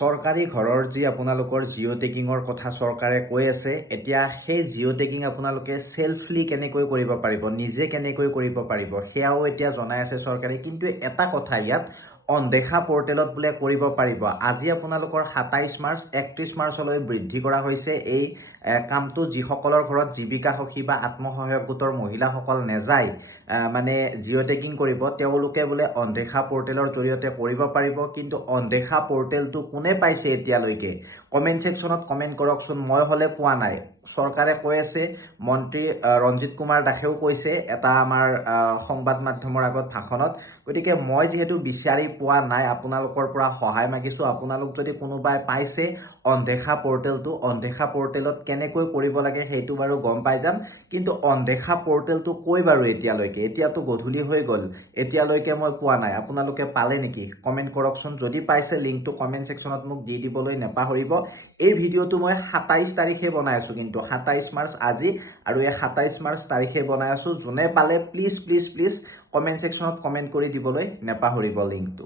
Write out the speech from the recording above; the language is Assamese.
চৰকাৰী ঘৰৰ যি আপোনালোকৰ জিঅ' টেকিঙৰ কথা চৰকাৰে কৈ আছে, এতিয়া সেই জিঅ' টেকিং আপোনালোকে চেল্ফলি কেনেকৈ কৰিব পাৰিব, নিজে কেনেকৈ কৰিব পাৰিব, সেয়াও এতিয়া জনাই আছে চৰকাৰে। কিন্তু এটা কথা ইয়াত, অনদেখা পৰ্টেলত বোলে কৰিব পাৰিব। আজি আপোনালোকৰ ২৭ মাৰ্চ ৩১ মাৰ্চলৈ বৃদ্ধি কৰা হৈছে এই কামটো। যিসকলৰ ঘৰত জীৱিকা সখী বা আত্মসহায়ক গোটৰ মহিলাসকল নেযায় মানে জিঅ' টেকিং কৰিব, তেওঁলোকে বোলে অনদেখা পৰ্টেলৰ জৰিয়তে কৰিব পাৰিব। কিন্তু অনদেখা পৰ্টেলটো কোনে পাইছে এতিয়ালৈকে? কমেণ্ট ছেকশ্যনত কমেণ্ট কৰকচোন। মই হ'লে পোৱা নাই। চৰকাৰে কৈ আছে, মন্ত্ৰী ৰঞ্জিত কুমাৰ দাসেও কৈছে এটা আমাৰ সংবাদ মাধ্যমৰ আগত ভাষণত। গতিকে মই যিহেতু বিচাৰি পোৱা নাই, আপোনালোকৰ পৰা সহায় মাগিছোঁ। আপোনালোক যদি কোনোবাই পাইছে অনদেখা পৰ্টেলটো, অনদেখা পৰ্টেলত কেনেকৈ কৰিব লাগে সেইটো বাৰু গম পাই যাম। কিন্তু অনদেখা পৰ্টেলটো কৈ বাৰু এতিয়ালৈকে? এতিয়াতো গধূলি হৈ গ'ল, এতিয়ালৈকে মই পোৱা নাই। আপোনালোকে পালে নেকি? কমেণ্ট কৰকচোন। যদি পাইছে লিংকটো কমেণ্ট ছেকশ্যনত মোক দি দিবলৈ নেপাহৰিব। এই ভিডিঅ'টো মই ২৭ তাৰিখে বনাই আছোঁ, কিন্তু ২৭ মাৰ্চ আজি, আৰু এই ২৭ মাৰ্চ তাৰিখে বনাই আছোঁ। যোনে পালে প্লিজ প্লিজ প্লিজ কমেণ্ট ছেকশ্যনত কমেণ্ট কৰি দিবলৈ নেপাহৰিব লিংকটো।